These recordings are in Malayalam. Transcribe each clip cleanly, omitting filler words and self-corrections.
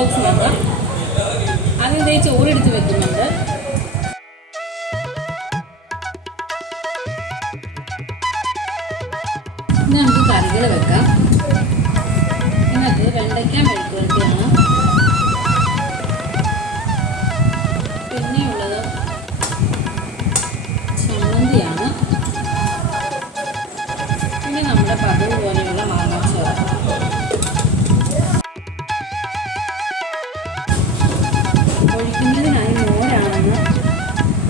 ബോക്സ് നോക്കാം. ആദ്യം ഇതേ ചോറെടുത്ത് വെക്കുന്നുണ്ട്. ഇനി നമുക്ക് കറികൾ വെക്കാം. എന്നിട്ട് വെണ്ടയ്ക്ക മെഴുക്കുവരട്ടിയാണ്. പിന്നെയുള്ളത് ചമ്മന്തിയാണ്. പിന്നെ നമ്മുടെ പതിവ് പോലെയുള്ള മാങ്ങാച്ചോറ്. ഒഴിക്കുന്നതിനായി മോരാണെന്ന്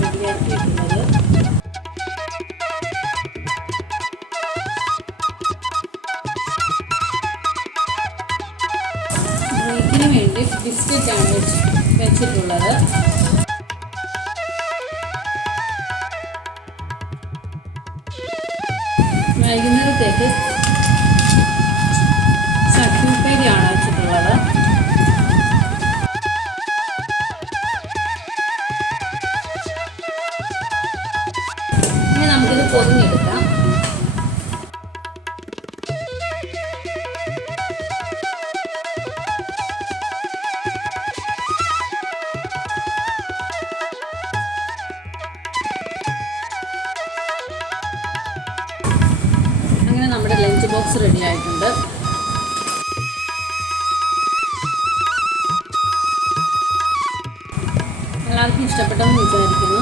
റെഡിയാക്കിയിട്ടുള്ളത്. ബ്രേക്കിന് വേണ്ടി ബിസ്ക്കറ്റാണ് വെച്ചിട്ടുള്ളത്. വൈകുന്നേരത്തേക്ക് ചട്ടിപ്പേരിയാണ് വെച്ചിട്ടുള്ളത്. ഇനി നമുക്കിത് പൊതിഞ്ഞെടുക്കാം. അങ്ങനെ നമ്മുടെ ലഞ്ച് ബോക്സ് റെഡി ആയിട്ടുണ്ട്. എല്ലാവർക്കും ഇഷ്ടപ്പെട്ടെന്ന് വിചാരിക്കുന്നു.